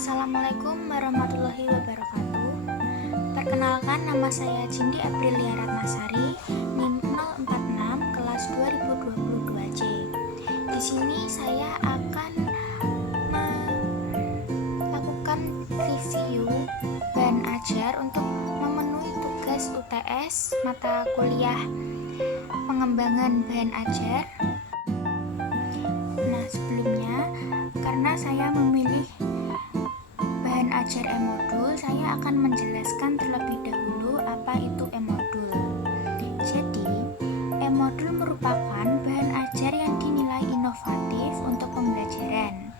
Assalamualaikum warahmatullahi wabarakatuh. Perkenalkan, nama saya Cindy Aprilia Ratnasari, NIM 046 kelas 2022C. Di sini saya akan melakukan review bahan ajar untuk memenuhi tugas UTS mata kuliah pengembangan bahan ajar. Nah, sebelumnya karena saya memilih bahan ajar e-modul, saya akan menjelaskan terlebih dahulu apa itu e-modul. Jadi, e-modul merupakan bahan ajar yang dinilai inovatif untuk pembelajaran.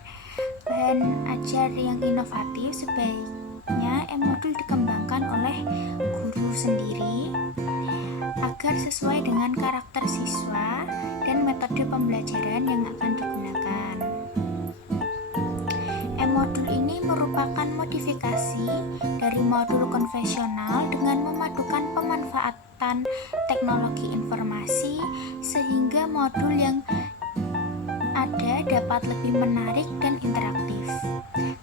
Bahan ajar yang inovatif sebaiknya e-modul dikembangkan oleh guru sendiri agar sesuai dengan karakter siswa dan metode pembelajaran yang akan digunakan. E-modul ini merupakan modifikasi dari modul konvensional dengan memadukan pemanfaatan teknologi informasi sehingga modul yang ada dapat lebih menarik dan interaktif.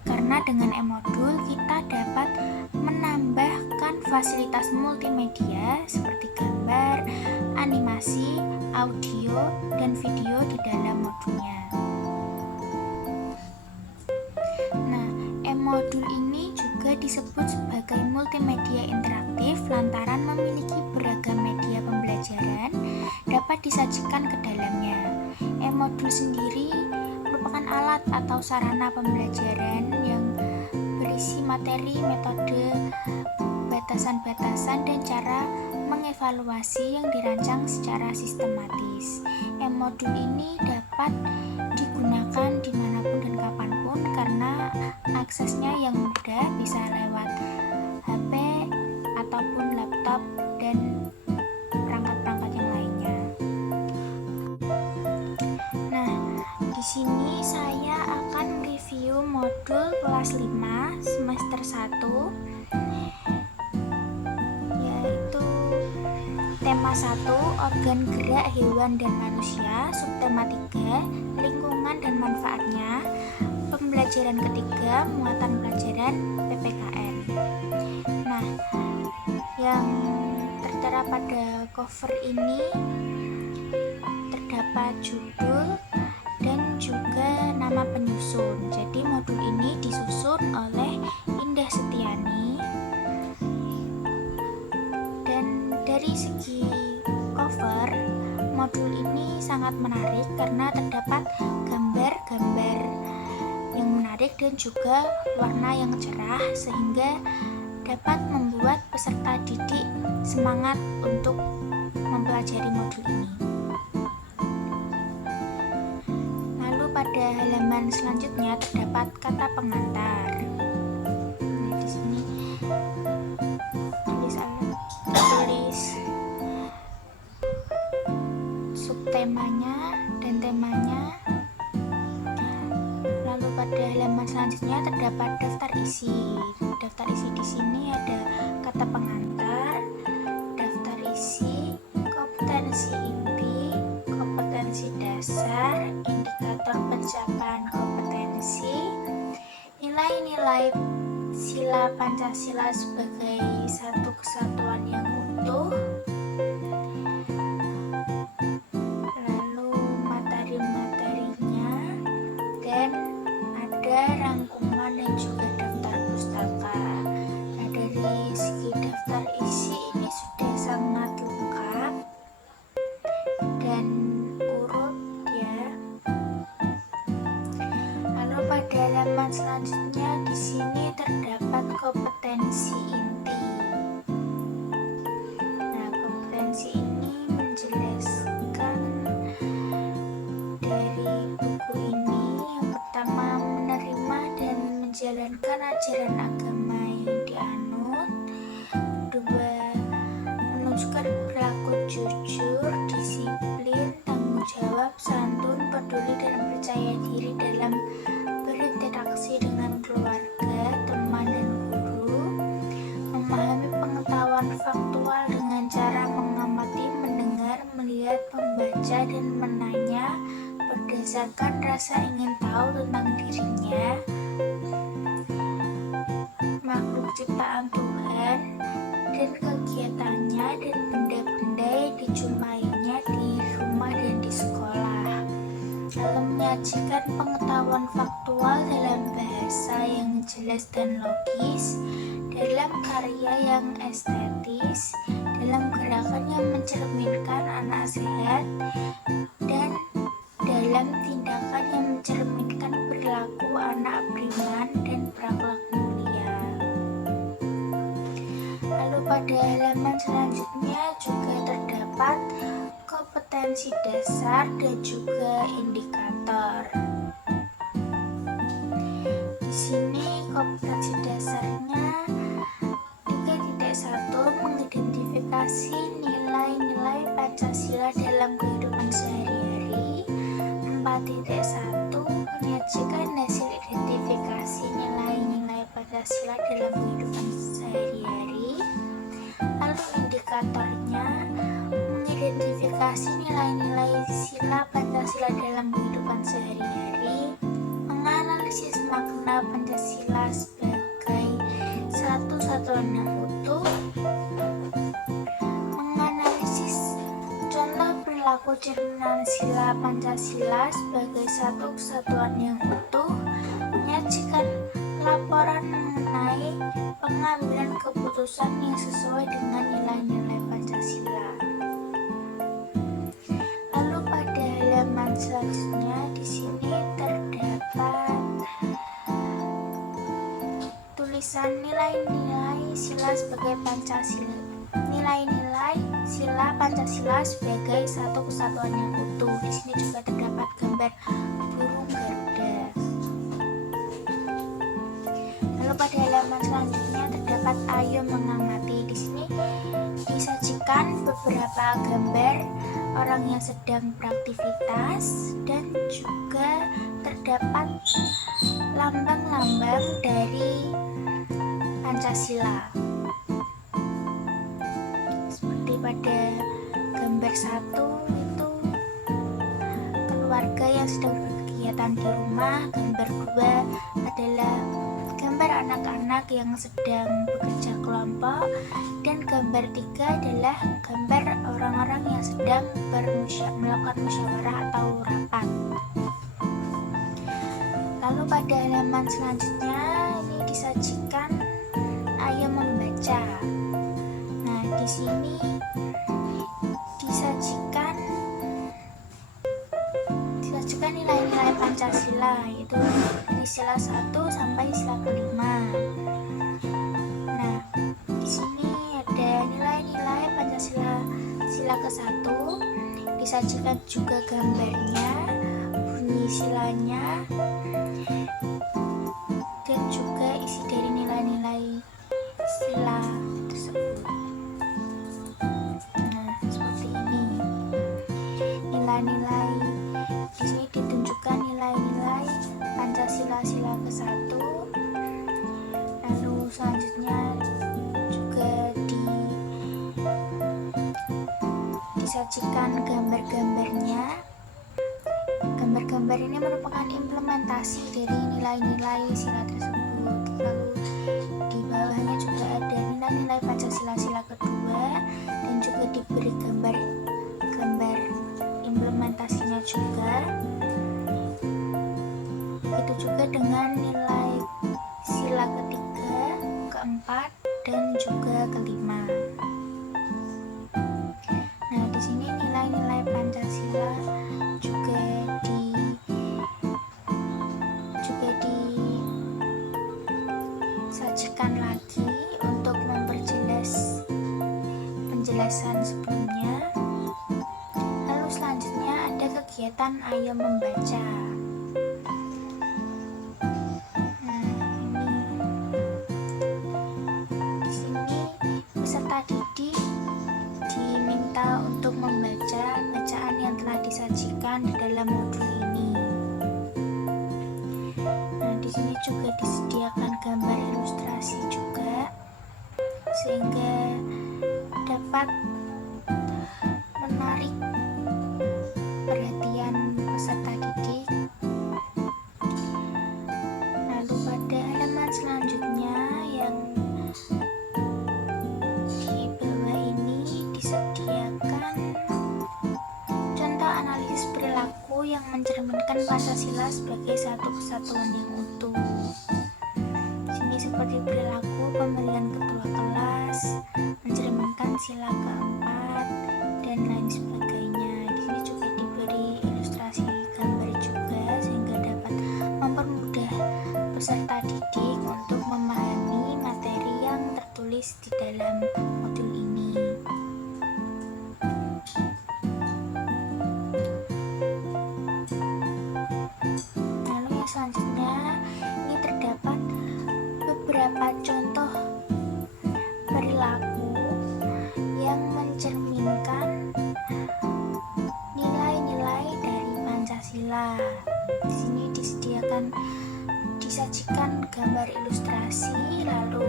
Karena dengan e-modul kita dapat menambahkan fasilitas multimedia seperti gambar, animasi, audio, dan video di dalam modulnya. Nah, e-modul ini juga disebut sebagai multimedia interaktif lantaran memiliki beragam media pembelajaran dapat disajikan ke dalamnya. E-modul sendiri merupakan alat atau sarana pembelajaran yang berisi materi, metode, batasan-batasan, dan cara mengevaluasi yang dirancang secara sistematis. E-modul ini dapat digunakan dimanapun dan kapanpun karena aksesnya yang mudah, bisa lewat HP ataupun laptop dan perangkat-perangkat yang lainnya. Nah, di sini saya akan review modul kelas 5 semester 1, yaitu tema 1 organ gerak hewan dan manusia, subtema 3 lingkungan dan manfaatnya, pembelajaran ketiga muatan pelajaran PPKN. Nah, yang tertera pada cover ini terdapat judul dan juga nama penyusun. Jadi modul ini disusun oleh Indah Setiani. Dan dari segi cover, modul ini sangat menarik karena terdapat gambar-gambar yang menarik dan juga warna yang cerah sehingga dapat membuat peserta didik semangat untuk mempelajari modul ini. Lalu pada halaman selanjutnya terdapat kata pengantar. Nah, di sini tulis subtemanya dan temanya. Lalu pada halaman selanjutnya terdapat daftar isi. Daftar isi di sini ada kata pengantar, daftar isi, kompetensi inti, kompetensi dasar, indikator pencapaian kompetensi, nilai-nilai sila Pancasila sebagai satu kesatuan yang utuh, lalu materi-materinya, dan ada rangkuman dan juga daftar pustaka. Nah, dari segi daftar isi ini sudah sangat lengkap dan urut ya. Lalu pada halaman selanjutnya di sini terdapat kompetensi inti. Nah, kompetensi ini menjelaskan dari buku ini. Yang pertama, menerima dan menjalankan ajaran agama yang dianut. Kedua, menunjukkan perilaku jujur, disiplin, tanggung jawab, santun, peduli, dan percaya diri dalam berinteraksi dengan keluarga, teman, dan guru. Memahami pengetahuan faktual dengan cara mengamati, mendengar, melihat, membaca, dan menanya berdasarkan rasa ingin tahu tentang dirinya. makhluk ciptaan Tuhan dan kegiatannya dan benda-benda yang dijumpainya di rumah dan di sekolah, lalu menyajikan pengetahuan faktual dalam bahasa yang jelas dan logis, dalam karya yang estetis, dalam gerakan yang mencerminkan anak sehat, dan dalam tindakan yang mencerminkan perilaku anak beriman dan berakhlak mulia. Lalu pada halaman selanjutnya juga terdapat kompetensi dasar dan juga indikator. Di sini kompetensi dasarnya 3.1 mengidentifikasi nilai-nilai Pancasila dalam kehidupan sehari-hari. 4.1 menyajikan hasil identifikasi nilai-nilai Pancasila dalam kehidupan sehari-hari. Lalu indikatornya mengidentifikasi nilai-nilai sila Pancasila dalam kehidupan sehari-hari, menganalisis makna Pancasila sebagai satu satuan yang utuh, menganalisis contoh perilaku cerminan sila Pancasila sebagai satu kesatuan yang utuh, menyajikan laporan mengenai pengambilan keputusan yang sesuai dengan nilai-nilai Pancasila. Lalu pada halaman selanjutnya di sini terdapat tulisan nilai-nilai sila sebagai Pancasila. Nilai-nilai sila Pancasila sebagai satu kesatuan yang utuh. Di sini juga terdapat gambar burung Garuda. Lalu pada halaman selanjutnya terdapat ayo mengamati. Di sini disajikan beberapa gambar orang yang sedang beraktivitas dan juga terdapat lambang-lambang dari Pancasila. Seperti pada gambar 1 itu keluarga yang sedang berkegiatan di rumah, gambar 2 adalah gambar anak-anak yang sedang bekerja kelompok, dan gambar 3 adalah gambar orang-orang yang sedang melakukan musyawarah atau rapat. Lalu pada halaman selanjutnya ini disajikan ayo membaca. Nah, di sini disajikan nilai-nilai Pancasila, yaitu dari sila 1 sampai sila kelima. Nah, di sini ada nilai-nilai Pancasila sila ke-1, disajikan juga gambarnya, bunyi silanya, dan juga isi dari nilai-nilai sila tersebut. Nah, seperti ini. Nilai-nilai di sini ditunjukkan nilai-nilai Pancasila sila ke-1. Lalu selanjutnya juga disajikan gambar-gambarnya. Gambar-gambar ini merupakan implementasi dari nilai-nilai sila tersebut. Lalu di bawahnya juga ada nilai-nilai Pancasila sila kedua dan juga diberi gambar implementasinya juga. Begitu juga dengan nilai sila ketiga, keempat, dan juga kelima. Nah, di sini nilai-nilai Pancasila juga disajikan lagi untuk memperjelas penjelasan sebelumnya. Lalu selanjutnya ada kegiatan ayo membaca. Di sini peserta didik diminta untuk membaca bacaan yang telah disajikan di dalam modul ini. Nah, di sini juga disediakan gambar ilustrasi juga, sehingga dapat menarik perhatian peserta didik. Lalu pada halaman selanjutnya yang yang mencerminkan Pancasila sebagai satu kesatuan yang utuh. Sini seperti perilaku pemilihan ketua kelas, mencerminkan sila keempat, dan lain sebagainya. Di sini juga diberi ilustrasi gambar juga sehingga dapat mempermudah peserta didik untuk memahami materi yang tertulis di dalam modul ini. Lalu yang selanjutnya, ini terdapat beberapa contoh perilaku yang mencerminkan nilai-nilai dari Pancasila. Di sini disajikan gambar ilustrasi, lalu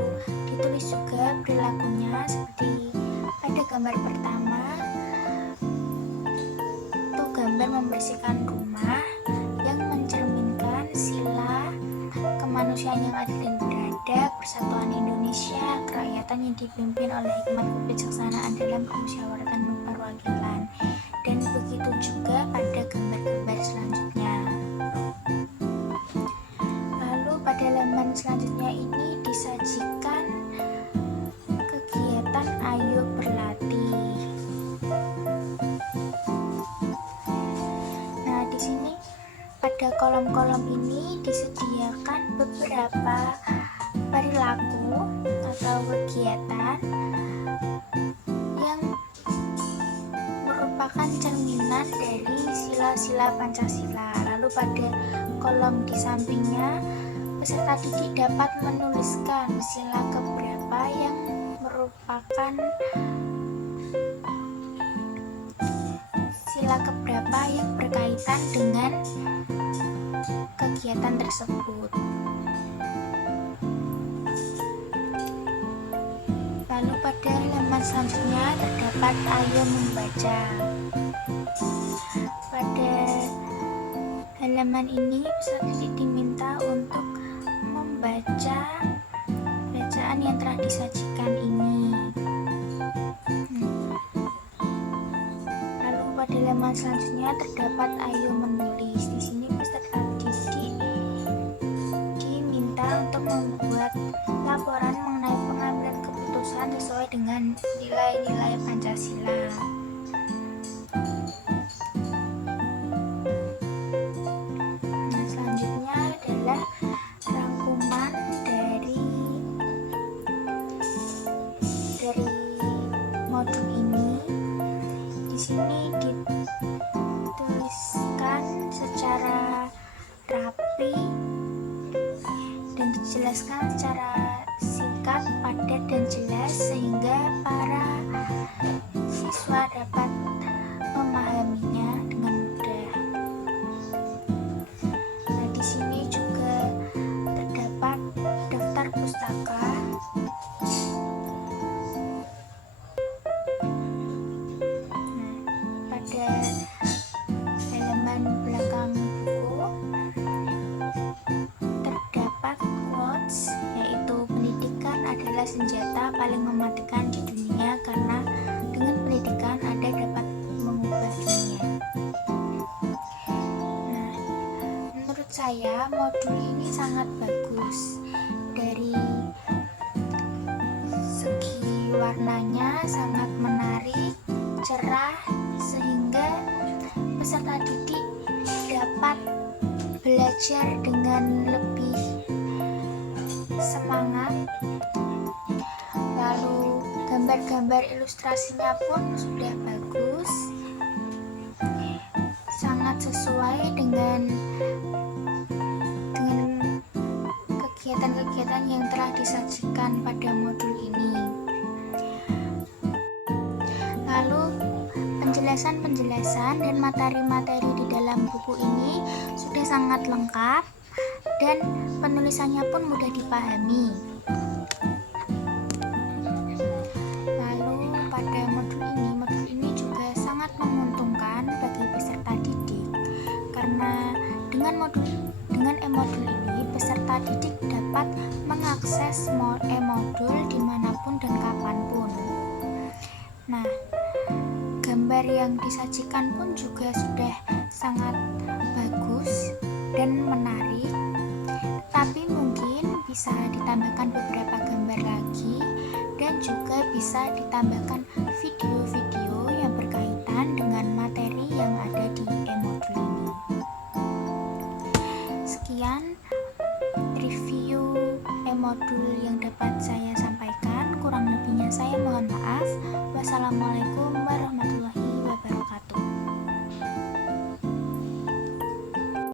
ditulis juga perilakunya. Seperti pada gambar pertama, itu gambar membersihkan rumah yang mencerminkan sila kemanusiaan yang adil dan beradab, persatuan Indonesia, kerakyatan yang dipimpin oleh hikmat kebijaksanaan dalam permusyawaratan perwakilan. Dan begitu juga pada gambar-gambar selanjutnya. Lalu pada halaman selanjutnya ini disajikan kegiatan Ayo Berlatih. Nah, di sini pada kolom-kolom ini disediakan beberapa perilaku atau kegiatan yang merupakan cerminan dari sila-sila Pancasila. Lalu pada kolom di sampingnya, peserta didik dapat menuliskan sila keberapa yang merupakan sila keberapa yang berkaitan dengan kegiatan tersebut. Lalu pada halaman selanjutnya terdapat Ayo Membaca. Pada halaman ini peserta didik diminta untuk membaca bacaan yang telah disajikan ini. Lalu pada halaman selanjutnya terdapat Ayo Menulis. Di sini peserta didik diminta untuk membuat laporan mengenai pengambilan keputusan sesuai dengan nilai-nilai Pancasila. Nah, selanjutnya adalah rangkuman dari modul ini. Di sini dituliskan secara rapi dan dijelaskan secara singkat, padat, dan jelas sehingga para siswa dapat memahaminya dengan mudah. Nah, di sini juga terdapat daftar pustaka. Nah, pada halaman belakang buku terdapat quotes, yaitu pendidikan adalah senjata paling mematikan di dunia karena dengan pendidikan Anda dapat mengubah dunia. Nah, menurut saya modul ini sangat bagus. Dari segi warnanya sangat menarik, cerah, sehingga peserta didik dapat belajar dengan lebih semangat. Lalu gambar-gambar ilustrasinya pun sudah bagus, sangat sesuai dengan kegiatan-kegiatan yang telah disajikan pada modul ini. Lalu penjelasan-penjelasan dan materi-materi di dalam buku ini sudah sangat lengkap dan penulisannya pun mudah dipahami. Lalu pada modul ini juga sangat menguntungkan bagi peserta didik karena dengan e-modul ini peserta didik dapat mengakses e-modul dimanapun dan kapanpun. Nah, gambar gambar yang disajikan pun juga sudah sangat bagus dan menarik, tapi mungkin bisa ditambahkan beberapa gambar lagi dan juga bisa ditambahkan video-video yang berkaitan dengan materi yang ada di e-modul ini. Sekian review e-modul yang dapat saya sampaikan, kurang lebihnya saya mohon maaf. Wassalamualaikum warahmatullahi wabarakatuh.